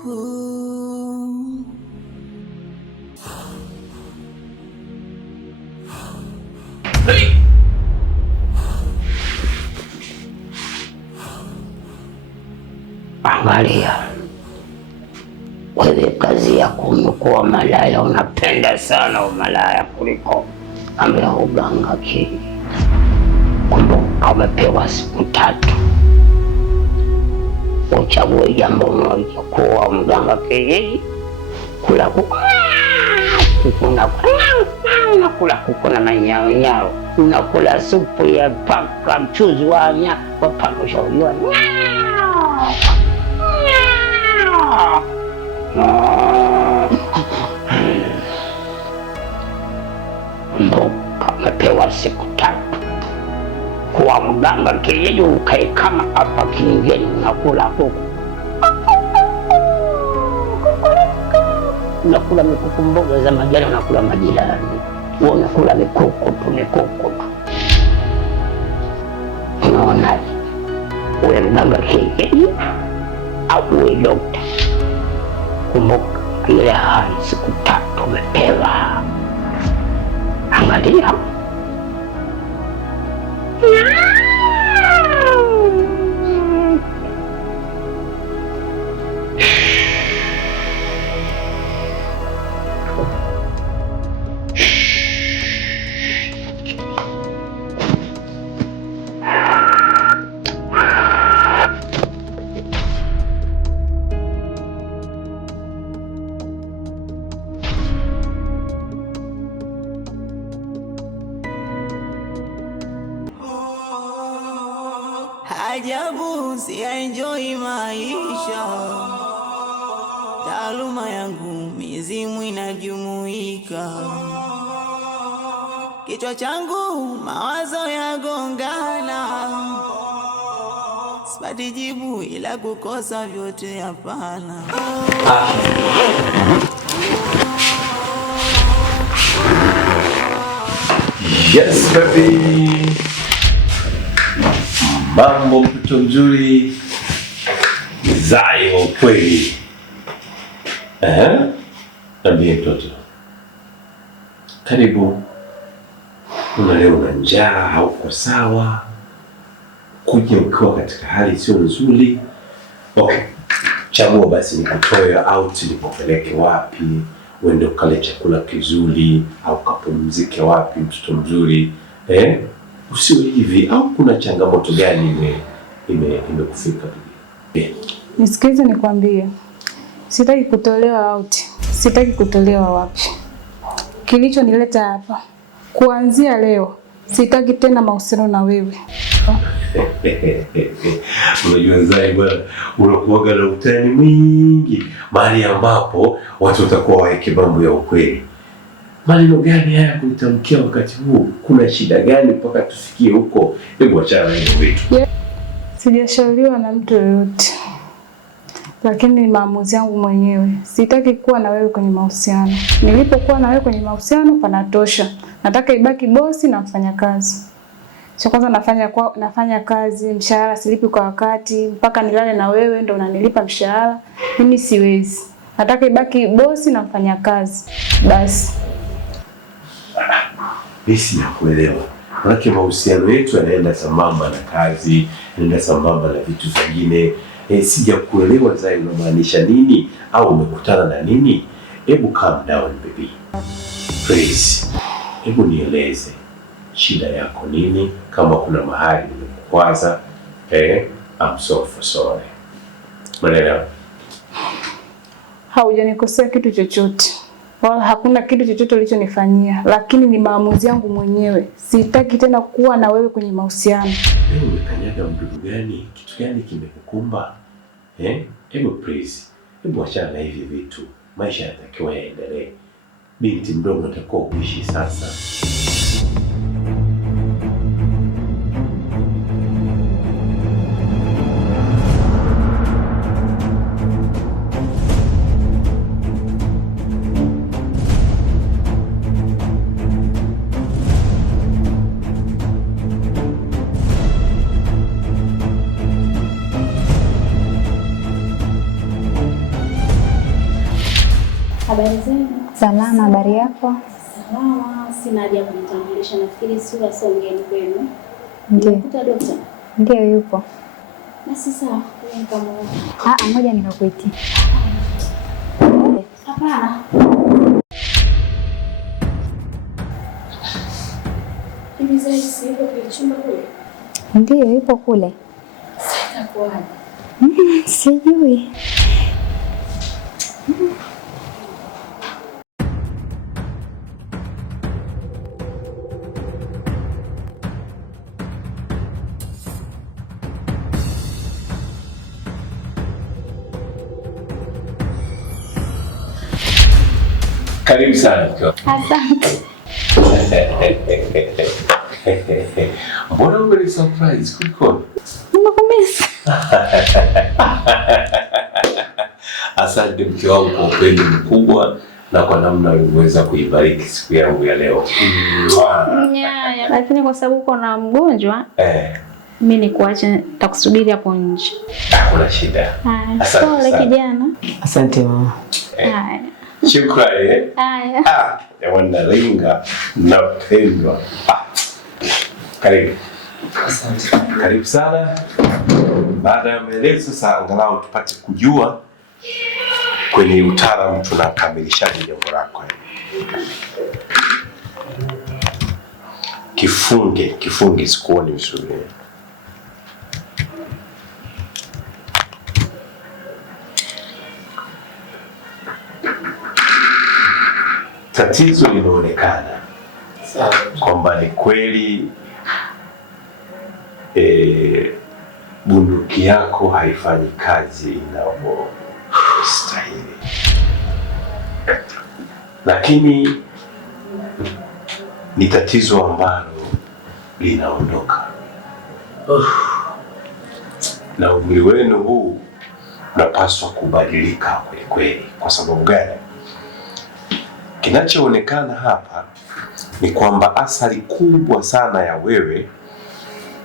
Angalia, wewe kazi yako umekuwa malaya, unapenda sana umalaya kuliko mambo ya uganga kienyeji. Kumbuka umepewa siku 3 uchague jambo moja, kuwa mganga kienyeji, kula kuku, unakula kuku na manyao, unakula supu ya paka, mchuzi wa nyama, pamoja ujua Mbuka umepewa siku 3 kuwa mganga kienyeji, ukae kama hapa kingeni, unakula kuku, unakula mikuku, mboga za majani, unakula majirani, unakula mikuku tu. Unaonaje? Uwe mganga kienyeji au uwe dokta? Kumbuka ile hali siku 3 umepewa. Angalia. Ajabu siyaenjoy maisha, taaluma yangu mizimu inajumuika, kichwa changu mawazo yagongana, sipati jibu ila kukosa vyote hapana. Yes baby. Mambo mtoto mzuri, Zai wa ukweli. Nambie mtoto, karibu. Una leo na njaa, hauko sawa, kuja ukiwa katika hali sio nzuri. Okay, chagua basi nikutoe out, nikupeleke wapi, uende ukale chakula kizuri au kapumzike wapi mtoto mzuri. Usiwe hivi. Au kuna changamoto gani imekufika? Nisikilize nikwambie, sitaki kutolewa out, sitaki kutolewa wapi. Kilichonileta hapa, kuanzia leo sitaki tena mahusiano na wewe. Unajua Zai bwana, unakuwaga na utani mwingi mahali ambapo watu watakuwa waeke mambo ya ukweli. Maneno gani haya kunitamkia wakati huu? Kuna shida gani mpaka tufikie huko? Hebu achana na hivyo vitu. Sijashauriwa na mtu yoyote, lakini ni maamuzi yangu mwenyewe. Sitaki kuwa na wewe kwenye mahusiano. Nilipokuwa na wewe kwenye mahusiano panatosha. Nataka ibaki bosi na mfanyakazi. Cha kwanza nafanya kazi, mshahara silipi kwa wakati, mpaka nilale na wewe ndo unanilipa mshahara. Mimi siwezi. Nataka ibaki bosi na mfanyakazi. Basi. Basi nakuelewa. Maana mahusiano yetu yanaenda sambamba na kazi, yanaenda sambamba na vitu vingine. Sija kuelewa Zai, unamaanisha nini au umekutana na nini? Hebu calm down baby. Please. Hebu nieleze shida yako nini, kama kuna mahali nimekukwaza. I'm so sorry. Maneno. Haujanikosea kitu chochote. Wala hakuna kitu chochote ulichonifanyia, lakini ni maamuzi yangu mwenyewe. Sitaki tena kuwa na wewe kwenye mahusiano. Wewe umekanyaga mdudu gani? Kitu gani kimekukumba? Hebu please. Hebu achana na hivi vitu. Maisha yanatakiwa yaendelee. Binti mdogo unatakiwa kuishi sasa. Habari zenu? Salama, habari yako? Salama, sina haja ya kujitambulisha, nafikiri sura sio ngeni kwenu. Ndiyo. Unakuta dokta? Ndiyo, yupo. Basi sawa, kama ngoja nikakuitia. Hapana. Hivi Zaisi yupo kwenye chumba kule? Ndiyo, yupo kule. Sasa kwaje? Sijui. Karibu sana mke. Asante. Mbona umeni surprise kuliko? Nimekumisi. Asante mke wangu kwa upendo mkubwa na kwa namna uliweza kuibariki siku yangu ya leo. Nyaya, lakini kwa sababu uko na mgonjwa, mimi nikuache nitakusubiri hapo nje. Hakuna shida. Pole kijana. Asante mama. Haya. Shukrani. Haya. Yawana ringa napendwa. Karibu. Asante. Karibu sana. Baada ya maelezo sasa angalau tupate kujua kwenye utaalamu tunakamilishaje jambo lako. Kifunge sikuoni vizuri. Tatizo linaonekana kwamba ni kweli bunduki yako haifanyi kazi inavyostahili, lakini ni tatizo ambalo linaondoka. Na umri wenu huu unapaswa kubadilika kweli kweli. Kwa sababu gani? Kinachoonekana hapa ni kwamba athari kubwa sana ya wewe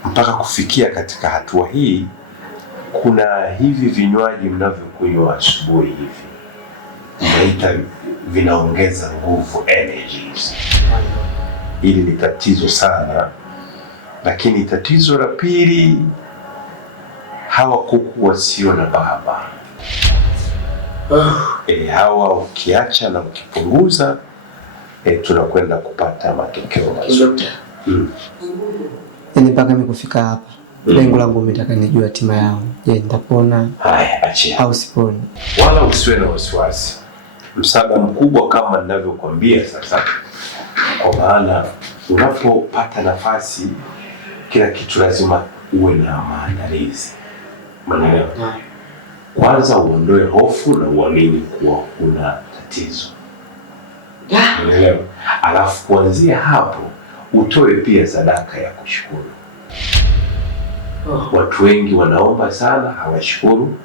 mpaka kufikia katika hatua hii, kuna hivi vinywaji mnavyokunywa asubuhi hivi, unaita vinaongeza nguvu, energies. Hili ni tatizo sana. Lakini tatizo la pili, hawa kuku wasio na baba. Hawa ukiacha na ukipunguza, tunakwenda kupata matokeo mazuri. Yaani mpaka mimi kufika hapa, lengo langu mimi nataka nijue hatima yangu. Je, nitapona? Haya, achia. Au siponi? Wala usiwe na wasiwasi. Msaada mkubwa kama ninavyokuambia sasa, kwa maana unapopata nafasi, kila kitu lazima uwe na maandalizi. Maana kwanza uondoe hofu na uamini kuwa kuna tatizo. Unaelewa? Alafu kuanzia hapo utoe pia sadaka ya kushukuru. Watu wengi wanaomba sana, hawashukuru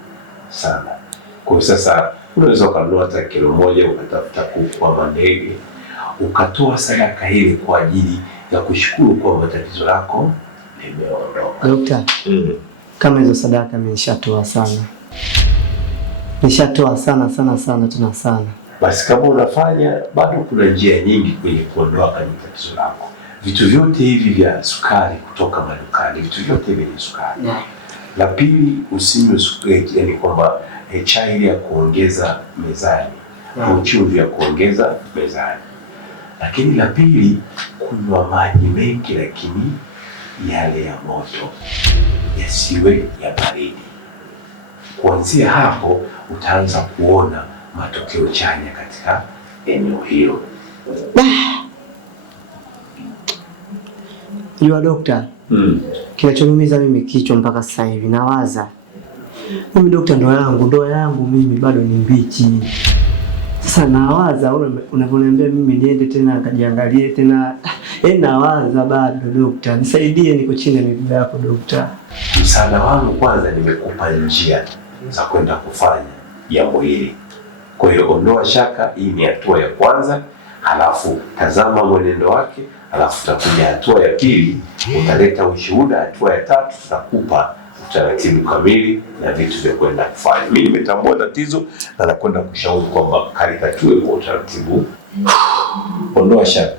sana. Kwa sasa unaweza ukanunua hata kilo moja, ukatafuta kuku ama ndege, ukatoa sadaka ile kwa ajili ya kushukuru kwamba tatizo lako limeondoka. Dokta, kama hizo sadaka mimi nishatoa sana. Nishatoa sana tena sana. Basi kama unafanya, bado kuna njia nyingi kwenye kuondoa kwenye tatizo lako. Vitu vyote hivi vya sukari kutoka madukani, vitu vyote hivi ni sukari. La pili, usinywe sukari, yani kwamba chai ya kuongeza mezani, au chumvi ya kuongeza mezani. Lakini la pili, kunywa maji mengi, lakini yale ya moto, yasiwe ya baridi. Kuanzia hapo utaanza kuona matokeo chanya katika eneo hilo. Jua dokta, kinachoniumiza mimi kichwa mpaka sasa hivi nawaza. Mimi dokta, ndoa yangu mimi bado ni mbichi. Sasa nawaza unavyoniambia mimi niende tena akajiangalie tena. Nawaza bado dokta. Nisaidie, niko chini ya miguu yako dokta. Msaada wangu kwanza, nimekupa njia za kwenda kufanya jambo hili. Kwa hiyo ondoa shaka, hii ni hatua ya kwanza, halafu tazama mwenendo wake, halafu tutakuja hatua ya pili, utaleta ushuhuda, hatua ya tatu tutakupa utaratibu kamili na vitu vya kwenda kufanya. Mimi nimetambua tatizo na nakwenda kushauri kwamba kalitatue kwa utaratibu. Ondoa shaka.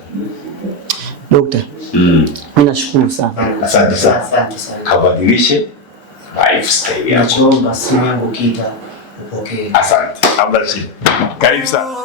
Dokta, mimi nashukuru sana. Asante sana. Asante sana. Kabadilishe lifestyle yako. Nachoomba simu yangu kita upokee. Asante. Hamna shida. Karibu sana.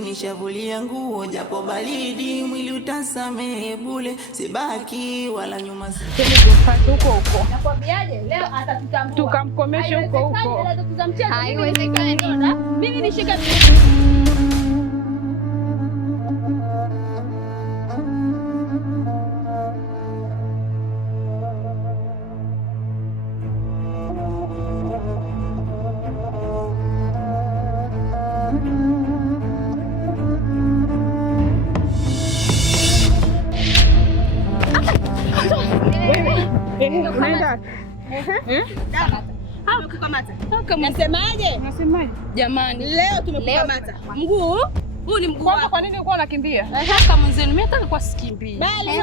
Nishavulia nguo japo baridi, mwili utasamehe bule, sibaki wala nyuma. Tupate huko huko. Nakwambiaje leo atatutambuka. Tukamkomeshe huko huko. Haiwezekani. Mimi nishike Unaenda? Nasemaje? Unasemaje? Jamani, leo tumekukamata. Mguu huu ni mguu wako. Kwa nini ulikuwa unakimbia? Kama mwenzenu mimi hata nilikuwa sikimbia. Bali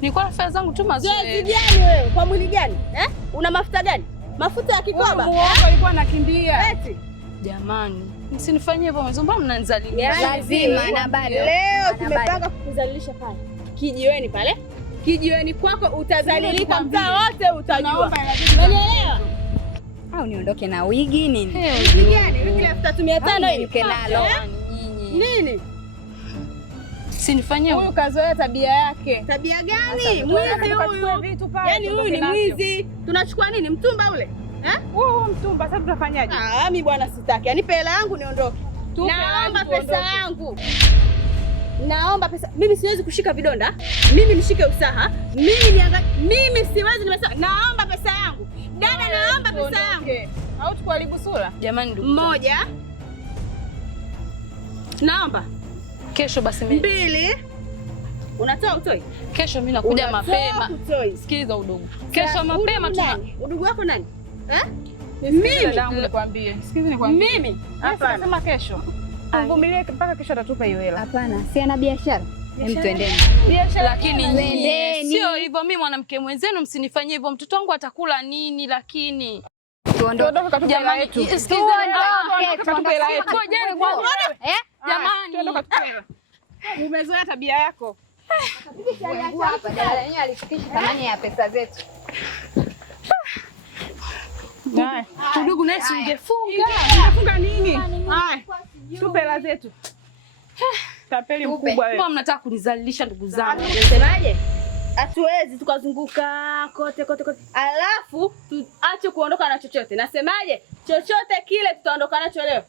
nilikuwa nafanya zangu tu mazoezi. Zoezi gani wewe? Kwa mwili gani? Una mafuta gani? Mafuta ya kikoba? Mguu wako alikuwa anakimbia. Eti. Jamani, msinifanyie hivyo mwanzo, mbona mnanizalilisha? Lazima na bado. Leo tumepanga kukuzalilisha pale. Kijiweni pale. Kijiweni kwako utazalilika, mtaa wote utajua. Unanielewa? Au niondoke na wigi nini? Wigi gani? Wigi 3500 hii nike nalo. Nini? Sinifanyie. Huyu kazoea tabia yake. Tabia gani? Mwizi huyu. Yaani huyu ni mwizi. Tunachukua nini? Mtumba ule? Huyu mtumba sasa tutafanyaje? Mimi bwana sitaki. Yaani hela yangu niondoke. Naomba pesa yangu. Naomba pesa. Mimi siwezi kushika vidonda. Mimi nishike usaha. Mimi siwezi nimesema. Naomba pesa yangu. Dada, naomba pesa yangu. Au tukuharibu sura? Jamani ndugu. Moja. Naomba. Kesho basi mimi. 2. Unatoa utoi? Kesho mimi nakuja mapema. Sikiliza udugu. Kesho mapema tuna. Udugu wako nani? Mimi dadangu nikwambie. Sikiza nikwambie. Mimi. Hapana. Nasema kesho. Tuvumilie mpaka kesho atatupa hiyo hela. Hapana, si ana biashara. Twendeni. Biashara lakini sio hivyo, mimi mwanamke mwenzenu msinifanyie hivyo. Mtoto wangu atakula nini lakini? Tuondoke katupa hela yetu. Sikiliza. Katupa hela yetu. Jamani. Tuondoke katupa hela. Umezoea tabia yako. Hapa dada yenyewe alifikisha thamani ya pesa zetu. Ndugu nasi ungefunga. Ungefunga nini? Haya. Tupe hela zetu. Tapeli mkubwa wewe. Mbona mnataka kunizalilisha ndugu zangu? Unasemaje? Hatuwezi tukazunguka kote. Alafu tuache kuondoka na chochote. Nasemaje? Chochote kile tutaondoka nacho leo.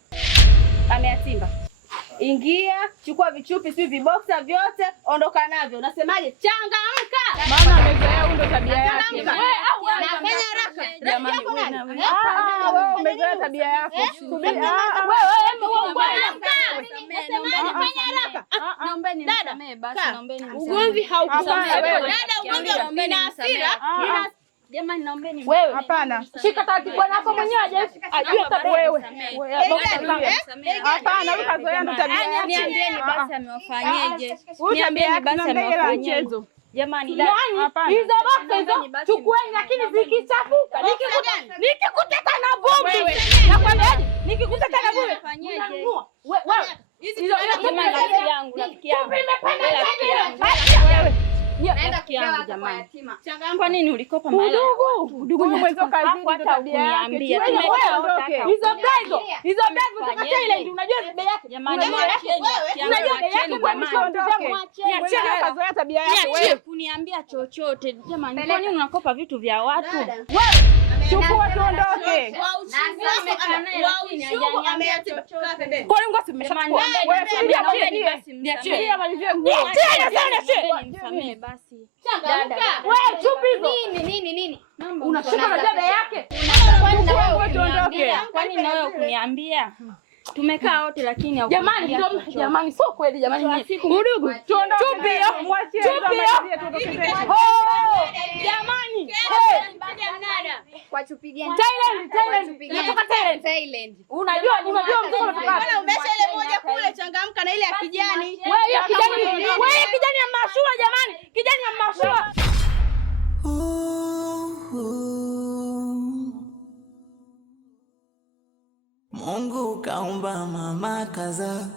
Ameatimba. Ingia, chukua vichupi, si viboxer vyote, ondoka navyo. Nasemaje? Changamka. Mama amezoea ndo tabia yake. Nafanya haraka. Jamani wewe. Wewe umezoea tabia yako. Subiri. Naombeni nisamee basi, naombeni nisamee. Ugomvi haukusamee. Dada, ugomvi una hasira. Jamani naombeni. Wewe hapana. Shika taratibu bwana wako mwenyewe ajue tabia wewe. Hapana, wewe kazoea ndo tabia yake. Niambieni basi amewafanyaje? Niambieni basi amewafanyaje? Jamani hapana. Hizo box hizo chukueni, lakini zikichafuka nikikuteka na vumbi. Nakwambiaje? Nikikuteka na vumbi fanyeje? Wewe hizo rafiki yangu. Naenda kiangu jamani. Kwa nini ulikopa mahali? Udugu mwezo kazi ndo tabia yake. Hizo bag utakatia ile ndio unajua bei yake. Jamani unajua bei yake kwa mshondo wangu. Niachie kazoea tabia yake wewe. Kuniambia chochote. Jamani kwa nini unakopa vitu vya watu? Wewe chukua tuondoke. Kwa nini ngosi mmeshachukua? Wewe niachie malizie nguo. basi. Dada. Wewe chupi hizo. Nini? Unashika na dada yake. Kwani na wewe kuniambia? Tumekaa wote lakini jamani sio kweli jamani. Udugu. Chupi hiyo. Mwachie jamani. Kwa chupi gani? Thailand. Natoka Thailand. Unajua mtoto unatoka. Bwana umesha ile moja kule, changamka na ile ya kijani. Wewe ya kijani ya mashua jamani. Kijani ya mashua. Mungu kaumba mama kaza,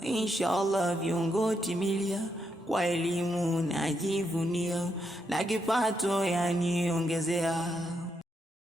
inshallah viungo timilia, kwa elimu najivunia na kipato yaniongezea.